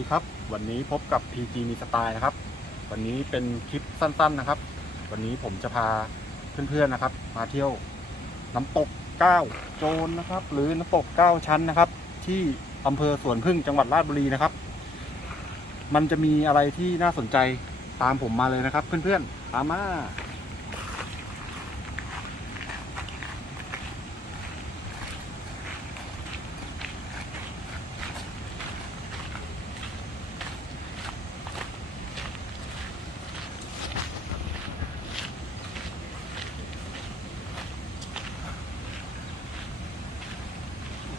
วัสดีครับ วันนี้พบกับ PG มีสไตล์นะครับ วันนี้เป็นคลิปสั้นๆนะครับ วันนี้ผมจะพาเพื่อนๆนะครับ มาเที่ยวน้ำตกเก้าโจรนะครับ หรือน้ำตกเก้าชั้นนะครับ ที่อำเภอสวนพึ่งจังหวัดราชบุรีนะครับ มันจะมีอะไรที่น่าสนใจตามผมมาเลยนะครับ เพื่อนๆตามมา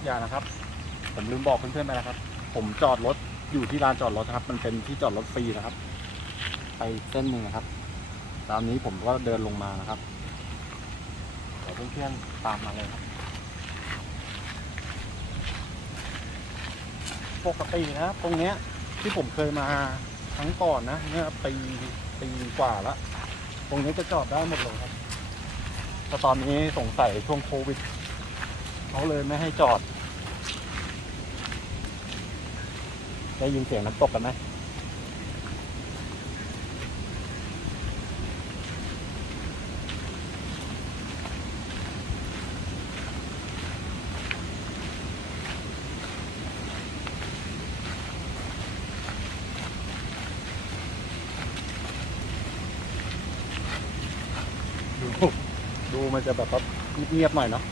อย่างนะครับ ผมลืมบอกเพื่อนๆไปแล้วครับ ผมจอดรถอยู่ที่ลานจอดรถนะครับ มันเป็นที่จอดรถฟรีนะครับ ไปเส้นหนึ่งนะครับ ตามนี้ผมก็เดินลงมานะครับเดี๋ยวเพื่อนๆตามมาเลยครับ ปกตินะตรงเนี้ยที่ผมเคยมาครั้งก่อนนะเมื่อปีปีกว่าแล้วตรงนี้จะจอดได้หมดเลยครับแต่ตอนนี้สงสัยช่วงโควิด เขาเลยไม่ให้จอด ได้ยินเสียงน้ำตกกันไหมดูมันจะแบบเงียบๆหน่อยเนาะ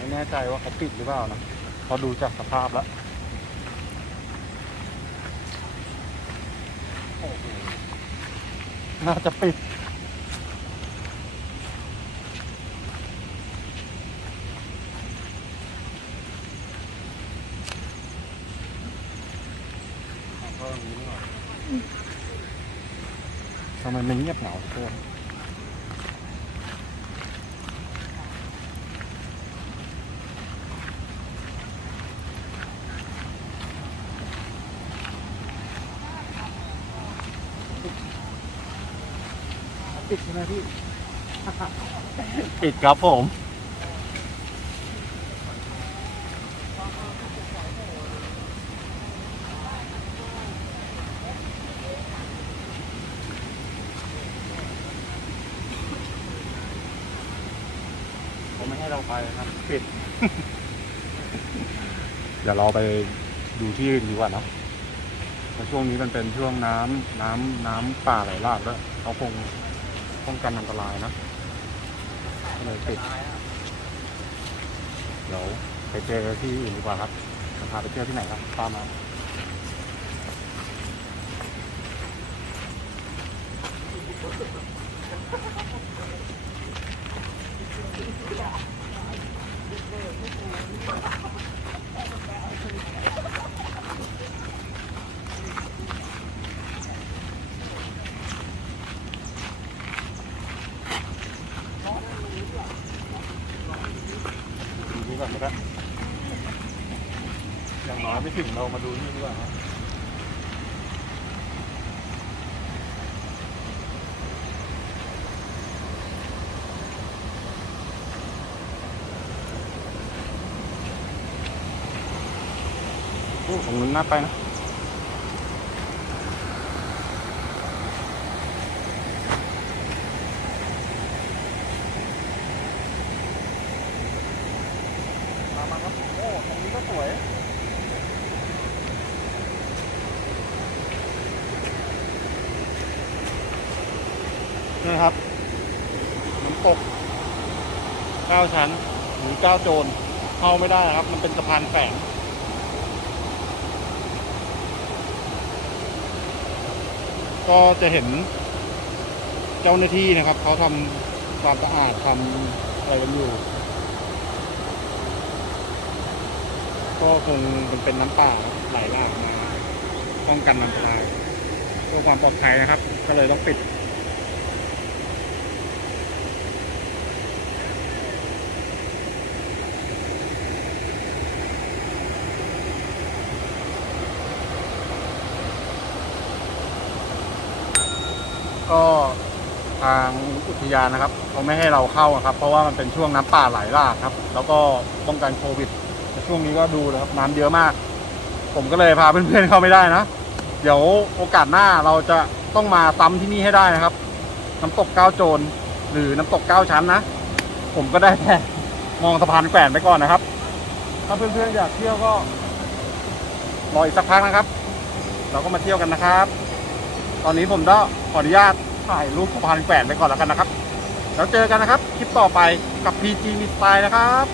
ไม่แน่ใจว่าเขาปิดหรือเปล่านะเพอดูจากสภาพแล้วน่าจะปิดทำไมมันเงียบเหงาเพื่อน ปิดใช่ไหมพี่ปิดครับผมเขาไม่ให้เราไปครับ ปิด เดี๋ยวเราไปดูที่อื่นดีกว่าเนอะเพราะช่วงนี้มันเป็นช่วงน้ำน้ำน้ำป่าไหลหลากแล้วยเขาคง ป้องกันอันตรายนะเลยปิดเดี๋ยวไปเจอที่อื่นดีกว่าครับจะพาไปเที่ยวที่ไหนครับตามมาดู ก่อนนะครับอย่างน้อยไม่ถึงเรามาดูนี่ดีกว่าครับโอ้ผมนู้นน่าไปนะ ตามมาครับ โอ้ ตรงนี้ก็สวย นี่ครับน้ำตกเก้าชั้น หรือเก้าโจรเข้าไม่ได้นะครับ มันเป็นสะพานแฝงก็จะเห็นเจ้าหน้าที่นะครับ เขาทำความสะอาดทำอะไรกันอยู่ ก็คงมันเป็นน้ำป่าไหลหลากมาป้องกันอันตรายเพื่อความปลอดภัยนะครับ ก็เลยต้องปิด ก็ทางอุทยานนะครับเขาไม่ให้เราเข้าครับ เพราะว่ามันเป็นช่วงน้ำป่าไหลหลากครับ แล้วก็ป้องกันโควิดแต่ช่วงนี้ก็ดูเลยครับน้ำเยอะมาก ผมก็เลยพาเพื่อนๆเข้าไม่ได้นะ เดี๋ยวโอกาสหน้าเราจะต้องมาซ้ำที่นี่ให้ได้นะครับ น้ำตกเก้าโจรหรือน้ำตกเก้าชั้นนะ ผมก็ได้แค่มองสะพานแขวนไปก่อนนะครับ ถ้าเพื่อนๆอยากเที่ยวก็รออีกสักพักนะครับ เราก็มาเที่ยวกันนะครับ ตอนนี้ผมก็ขออนุญาตถ่ายรูปสะพานแขวนไปก่อนแล้วกันนะครับ แล้วเจอกันนะครับ คลิปต่อไปกับ PG มีสไตล์นะครับ